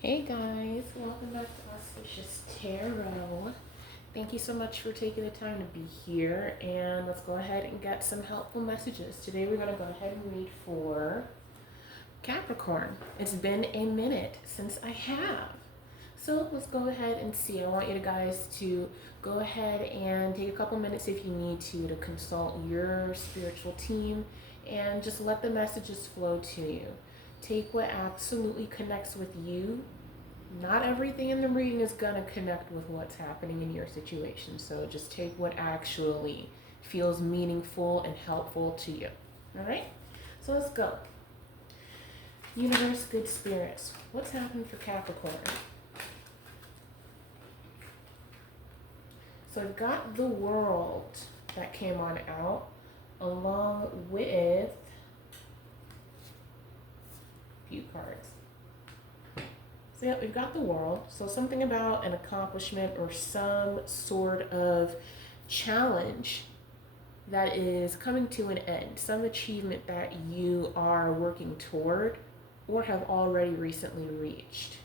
Hey guys, welcome back to Auspicious Tarot. Thank you so much for taking the time to be here, and let's go ahead and get some helpful messages. Today we're going to go ahead and read for Capricorn. It's been a minute since I have. So let's go ahead and see. I want you guys to go ahead and take a couple minutes if you need to consult your spiritual team and just let the messages flow to you. Take what absolutely connects with you. Not everything in the reading is going to connect with what's happening in your situation. So just take what actually feels meaningful and helpful to you. All right? So let's go. Universe, good spirits. What's happened for Capricorn? So I've got the World that came on out along with a few cards. So yeah, we've got the World. So something about an accomplishment or some sort of challenge that is coming to an end. Some achievement that you are working toward or have already recently reached.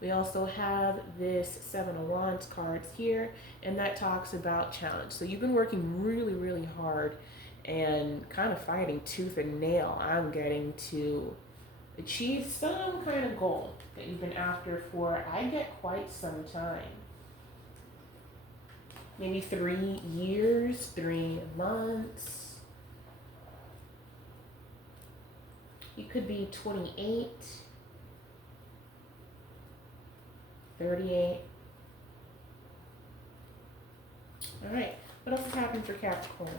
We also have this Seven of Wands cards here, and that talks about challenge. So you've been working really, really hard and kind of fighting tooth and nail. I'm getting to achieve some kind of goal that you've been after for, I get quite some time. Maybe 3 years, 3 months. You could be 28, 38. All right, what else has happened for Capricorn?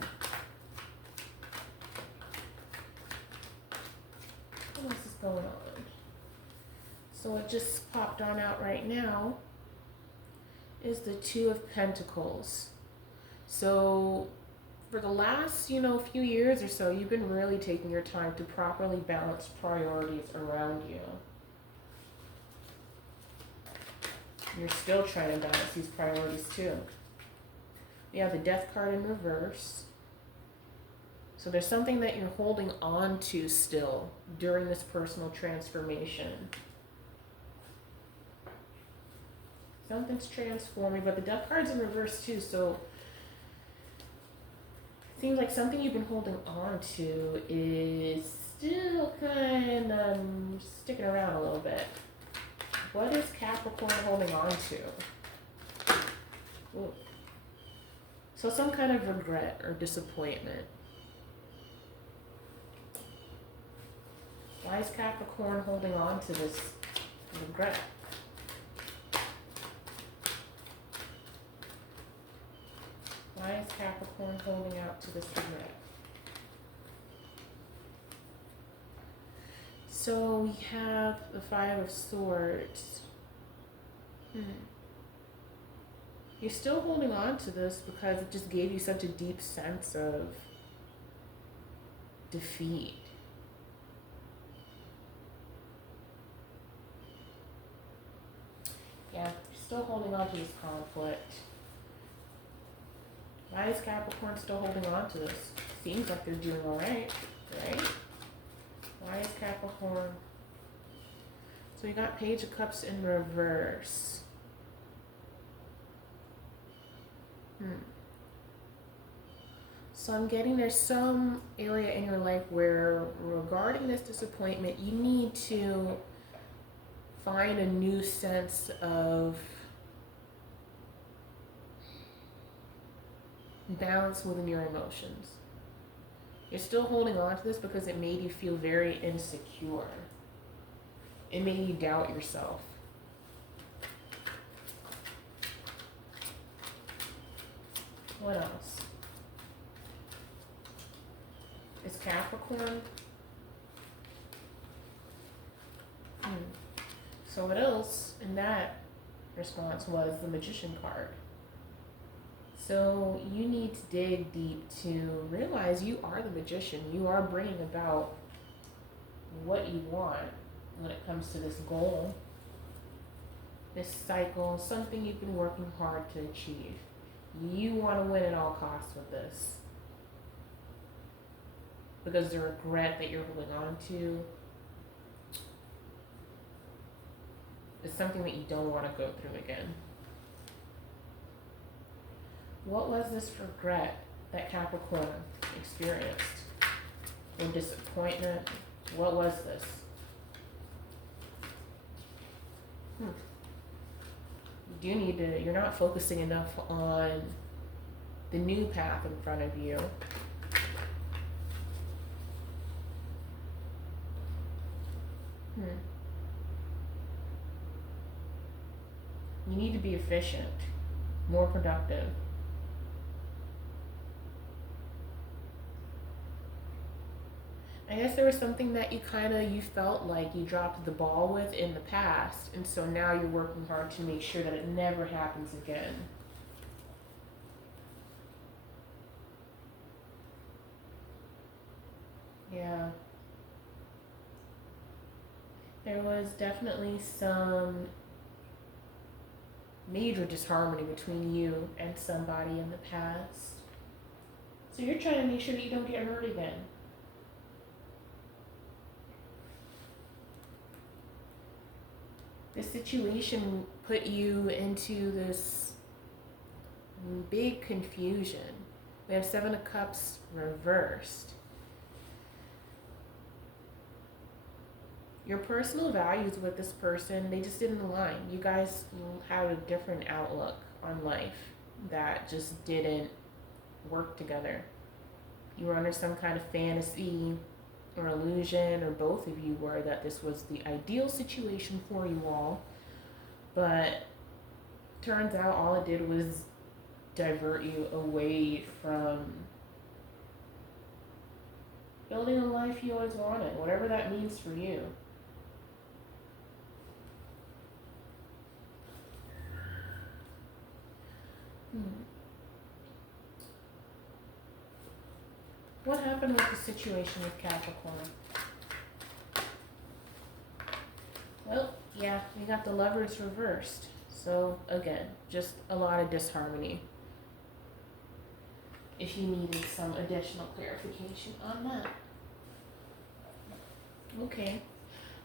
What else is going on? So it just popped on out right now is the Two of Pentacles. So for the last, few years or so, you've been really taking your time to properly balance priorities around you. You're still trying to balance these priorities too. We have the Death card in reverse. So there's something that you're holding on to still during this personal transformation. Something's transforming, but the Death card's in reverse too, so it seems like something you've been holding on to is still kind of sticking around a little bit. What is Capricorn holding on to? Ooh. So some kind of regret or disappointment. Why is Capricorn holding on to this regret? Why is Capricorn holding out to this regret? So we have the Five of Swords. You're still holding on to this because it just gave you such a deep sense of defeat. Yeah, you're still holding on to this conflict. Why is Capricorn still holding on to this? Seems like they're doing all right? Why is Capricorn? So we got Page of Cups in reverse. So I'm getting there's some area in your life where regarding this disappointment, you need to find a new sense of balance within your emotions. You're still holding on to this because it made you feel very insecure. It made you doubt yourself. What else? Is Capricorn? So what else in that response was the Magician card. So you need to dig deep to realize you are the magician. You are bringing about what you want when it comes to this goal, this cycle, something you've been working hard to achieve. You want to win at all costs with this. Because the regret that you're holding on to It's something that you don't want to go through again. What was this regret that Capricorn experienced? Or disappointment? What was this? You do need to, you're not focusing enough on the new path in front of you. You need to be efficient, more productive. I guess there was something that you felt like you dropped the ball with in the past, and so now you're working hard to make sure that it never happens again. Yeah. There was definitely some major disharmony between you and somebody in the past. So you're trying to make sure that you don't get hurt again. This situation put you into this big confusion. We have Seven of Cups reversed. Your personal values with this person, they just didn't align. You guys had a different outlook on life that just didn't work together. You were under some kind of fantasy or illusion, or both of you were, that this was the ideal situation for you all. But turns out all it did was divert you away from building a life you always wanted, whatever that means for you. What happened with the situation with Capricorn? Well, yeah, we got the Lovers reversed. So, again, just a lot of disharmony. If you needed some additional clarification on that. Okay.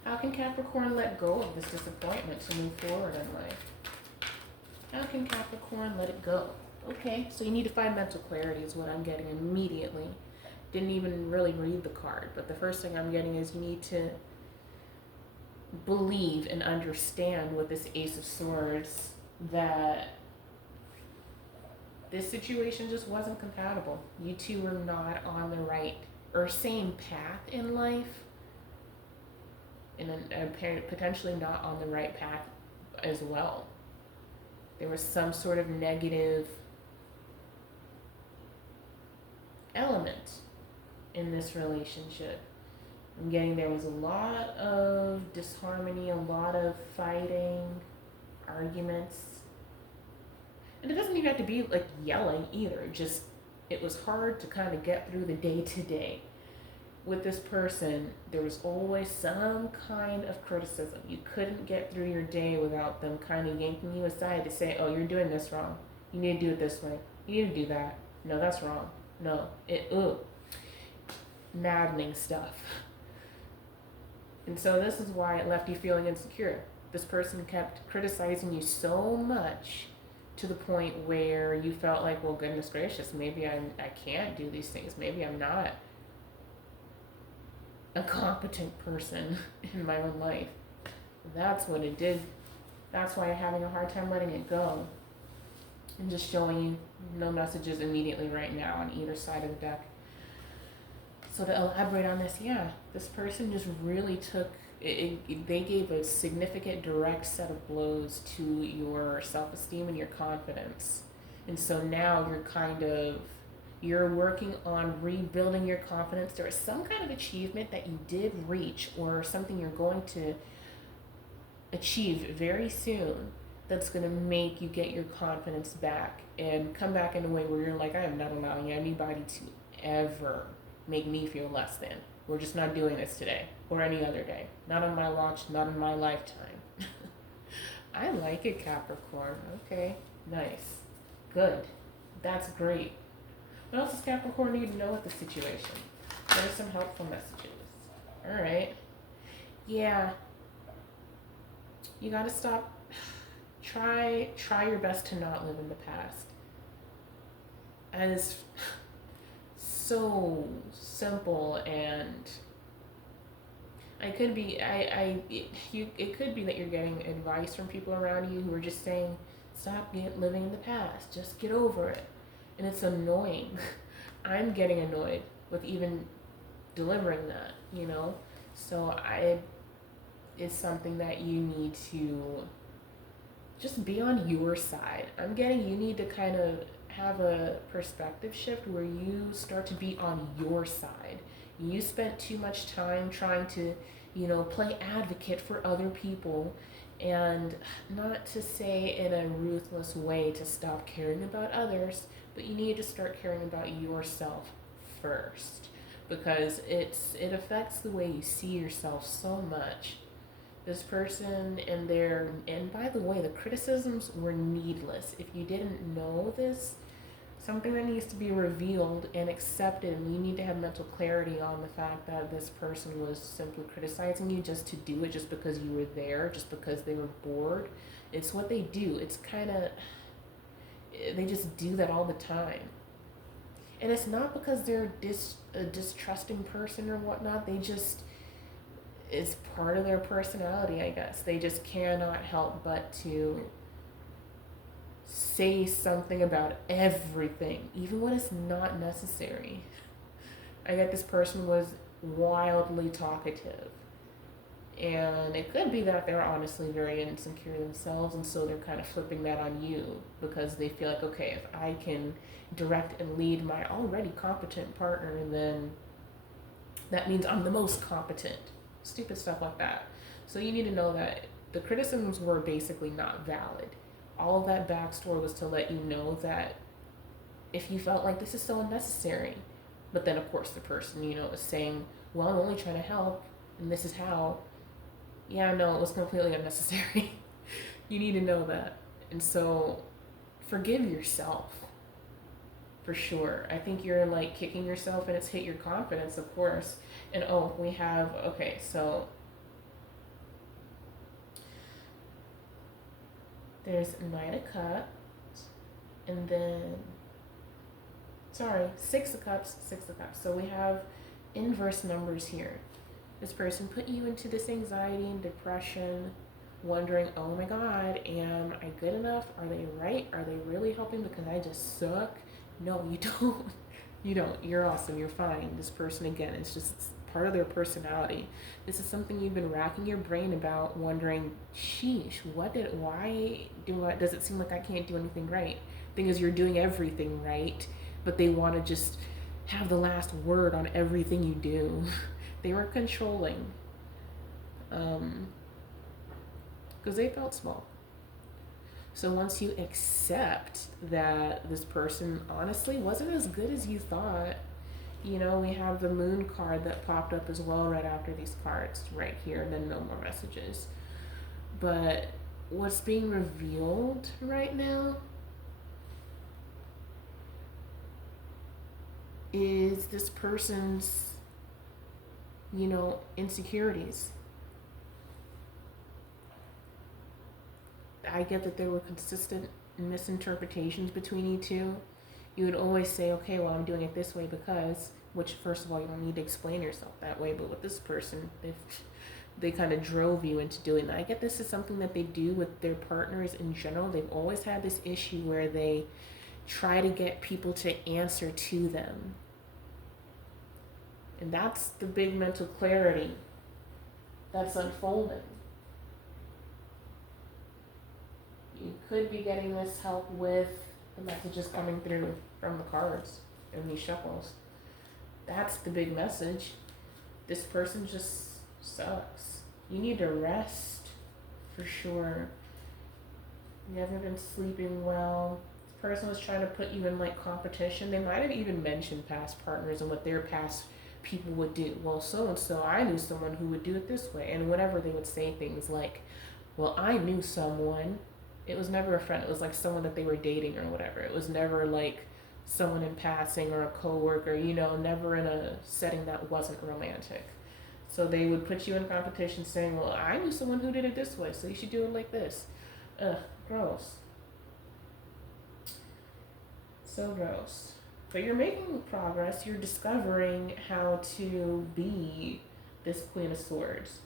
How can Capricorn let go of this disappointment to move forward in life? How can Capricorn let it go? Okay, so you need to find mental clarity is what I'm getting immediately. Didn't even really read the card, but the first thing I'm getting is you need to believe and understand with this Ace of Swords that this situation just wasn't compatible. You two were not on the right or same path in life, and potentially not on the right path as well. There was some sort of negative element in this relationship. I'm getting there was a lot of disharmony, a lot of fighting, arguments. And it doesn't even have to be like yelling either. Just, it was hard to kind of get through the day to day. With this person, there was always some kind of criticism. You couldn't get through your day without them kind of yanking you aside to say, oh, you're doing this wrong. You need to do it this way. You need to do that. No, that's wrong. No, maddening stuff. And so this is why it left you feeling insecure. This person kept criticizing you so much to the point where you felt like, well, goodness gracious, maybe I can't do these things. Maybe I'm not a competent person in my own life. That's what it did. That's why you're having a hard time letting it go. And just showing you no messages immediately right now on either side of the deck. So to elaborate on this, yeah, this person just really took, they gave a significant direct set of blows to your self-esteem and your confidence. And so now you're working on rebuilding your confidence. There is some kind of achievement that you did reach or something you're going to achieve very soon that's going to make you get your confidence back and come back in a way where you're like, I am not allowing anybody to ever make me feel less than. We're just not doing this today or any other day. Not on my watch, not in my lifetime. I like it, Capricorn. Okay, nice. Good. That's great. What else does Capricorn need to know with the situation? What are some helpful messages? All right. Yeah. You gotta stop. Try your best to not live in the past. As so simple, and I could be it could be that you're getting advice from people around you who are just saying, stop living in the past, just get over it, and it's annoying. I'm getting annoyed with even delivering that, you know. So I it's something that you need to just be on your side. I'm getting you need to kind of have a perspective shift where you start to be on your side. You spent too much time trying to, play advocate for other people, and not to say in a ruthless way to stop caring about others, but you need to start caring about yourself first, because it affects the way you see yourself so much. This person and by the way, the criticisms were needless. If you didn't know this, something that needs to be revealed and accepted, and you need to have mental clarity on the fact that this person was simply criticizing you just to do it, just because you were there, just because they were bored. It's what they do. It's kind of, they just do that all the time. And it's not because they're a distrusting person or whatnot. They just, it's part of their personality, I guess. They just cannot help but to say something about everything, even when it's not necessary. I get this person was wildly talkative. And it could be that they're honestly very insecure themselves, and so they're kind of flipping that on you because they feel like, okay, if I can direct and lead my already competent partner, then that means I'm the most competent. Stupid stuff like that. So you need to know that the criticisms were basically not valid. All of that backstory was to let you know that if you felt like this is so unnecessary, but then of course the person, is saying, well, I'm only trying to help, and this is how. Yeah, no, it was completely unnecessary. You need to know that. And so forgive yourself, for sure. I think you're like kicking yourself, and it's hit your confidence, of course. And we have, okay, so there's Knight of Cups, and then, Six of Cups. So we have inverse numbers here. This person put you into this anxiety and depression, wondering, oh my God, am I good enough? Are they right? Are they really helping because I just suck? No, you don't. You don't. You're awesome. You're fine. This person, again, it's just part of their personality. This is something you've been racking your brain about, wondering, sheesh, does it seem like I can't do anything right? Thing is, you're doing everything right, but they want to just have the last word on everything you do. They were controlling, because they felt small. So once you accept that this person honestly wasn't as good as you thought, we have the moon card that popped up as well right after these cards right here, and then no more messages. But what's being revealed right now is this person's, insecurities. I get that there were consistent misinterpretations between you two. You would always say, okay, well, I'm doing it this way because, which first of all, you don't need to explain yourself that way, but with this person, they kind of drove you into doing that. I get this is something that they do with their partners in general. They've always had this issue where they try to get people to answer to them. And that's the big mental clarity that's unfolding. You could be getting this help with the messages coming through from the cards and these shuffles. That's the big message. This person just sucks. You need to rest, for sure. You haven't been sleeping well. This person was trying to put you in like competition. They might have even mentioned past partners and what their past people would do. Well, so I knew someone who would do it this way. And whenever they would say things like, well, I knew someone, it was never a friend. It was like someone that they were dating or whatever. It was never like someone in passing or a coworker, never in a setting that wasn't romantic. So they would put you in competition saying, well, I knew someone who did it this way, so you should do it like this. Ugh, gross. So gross. But you're making progress. You're discovering how to be this Queen of Swords.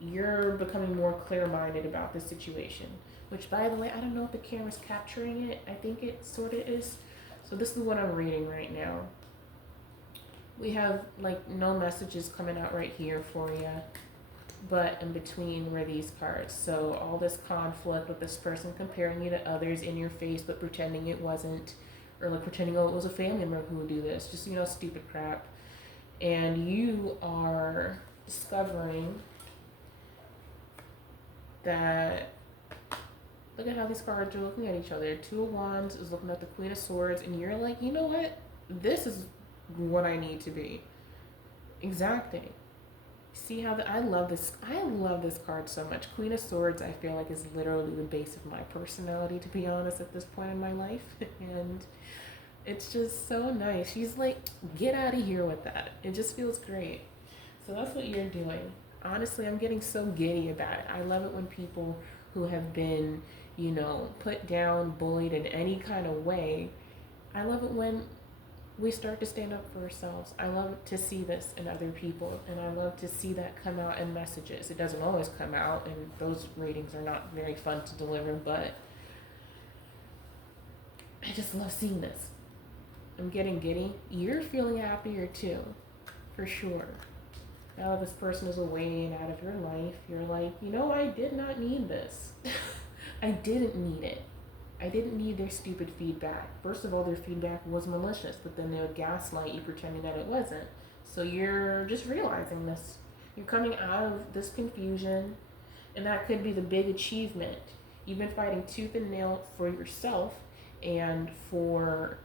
You're becoming more clear-minded about the situation. Which, by the way, I don't know if the camera's capturing it. I think it sort of is. So this is what I'm reading right now. We have like no messages coming out right here for you, but in between were these cards. So all this conflict with this person comparing you to others in your face, but pretending it wasn't, or like pretending, oh, it was a family member who would do this, just, you know, stupid crap. And you are discovering that, look at how these cards are looking at each other. Two of Wands is looking at the Queen of Swords, and you're like, you know what? This is what I need to be. Exacting. See how I love this card so much. Queen of Swords, I feel like, is literally the base of my personality, to be honest, at this point in my life. And it's just so nice. She's like, get out of here with that. It just feels great. So that's what you're doing. Honestly, I'm getting so giddy about it. I love it when people who have been, you know, put down, bullied in any kind of way, I love it when we start to stand up for ourselves. I love to see this in other people, and I love to see that come out in messages. It doesn't always come out, and those readings are not very fun to deliver, but I just love seeing this. I'm getting giddy. You're feeling happier too, for sure. Now that this person is away and out of your life, you're like, you know, I did not need this. I didn't need it. I didn't need their stupid feedback. First of all, their feedback was malicious, but then they would gaslight you pretending that it wasn't. So you're just realizing this. You're coming out of this confusion, and that could be the big achievement. You've been fighting tooth and nail for yourself and for,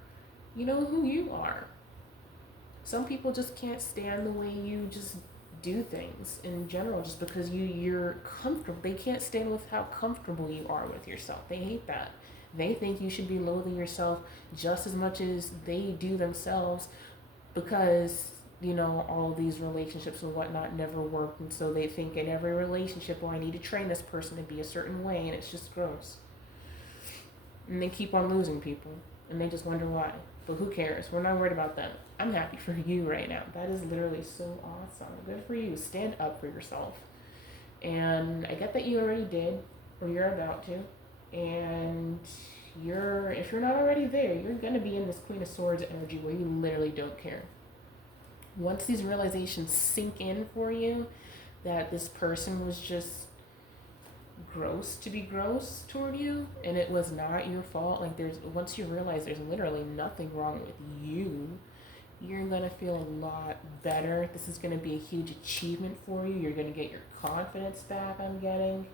you know, who you are. Some people just can't stand the way you just do things in general, just because you're comfortable. They can't stand with how comfortable you are with yourself. They hate that. They think you should be loathing yourself just as much as they do themselves, because, you know, all these relationships and whatnot never work. And so they think in every relationship, oh, I need to train this person to be a certain way. And it's just gross. And they keep on losing people. And they just wonder why. But who cares? We're not worried about them. I'm happy for you right now. That is literally so awesome. Good for you. Stand up for yourself. And I get that you already did, or you're about to. And if you're not already there, you're gonna be in this Queen of Swords energy where you literally don't care. Once these realizations sink in for you, that this person was just gross to be gross toward you, and it was not your fault. Like, once you realize there's literally nothing wrong with you, you're gonna feel a lot better. This is gonna be a huge achievement for you. You're gonna get your confidence back, I'm getting.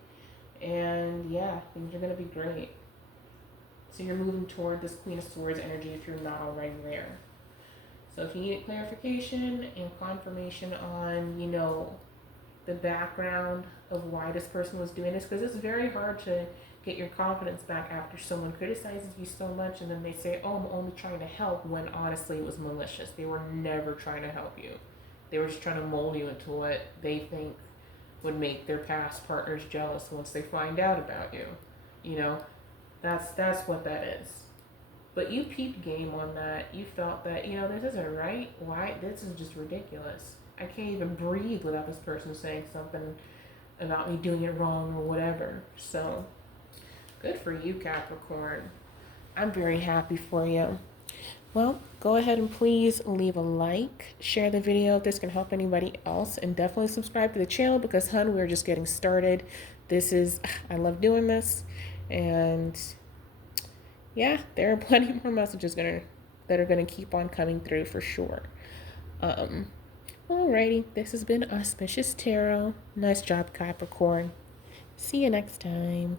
And yeah, things are going to be great. So you're moving toward this Queen of Swords energy if you're not already there. So if you need clarification and confirmation on, you know, the background of why this person was doing this, because it's very hard to get your confidence back after someone criticizes you so much and then they say, oh, I'm only trying to help, when honestly it was malicious. They were never trying to help you. They were just trying to mold you into what they think would make their past partners jealous once they find out about you. You know, that's what that is. But you peeped game on that. You felt that, you know, this isn't right. Why? This is just ridiculous. I can't even breathe without this person saying something about me doing it wrong or whatever. So, good for you, Capricorn. I'm very happy for you. Well, go ahead and please leave a like, share the video if this can help anybody else, and definitely subscribe to the channel because, hun, we're just getting started. I love doing this, and yeah, there are plenty more messages that are gonna keep on coming through for sure. Alrighty, this has been Auspicious Tarot. Nice job, Capricorn. See you next time.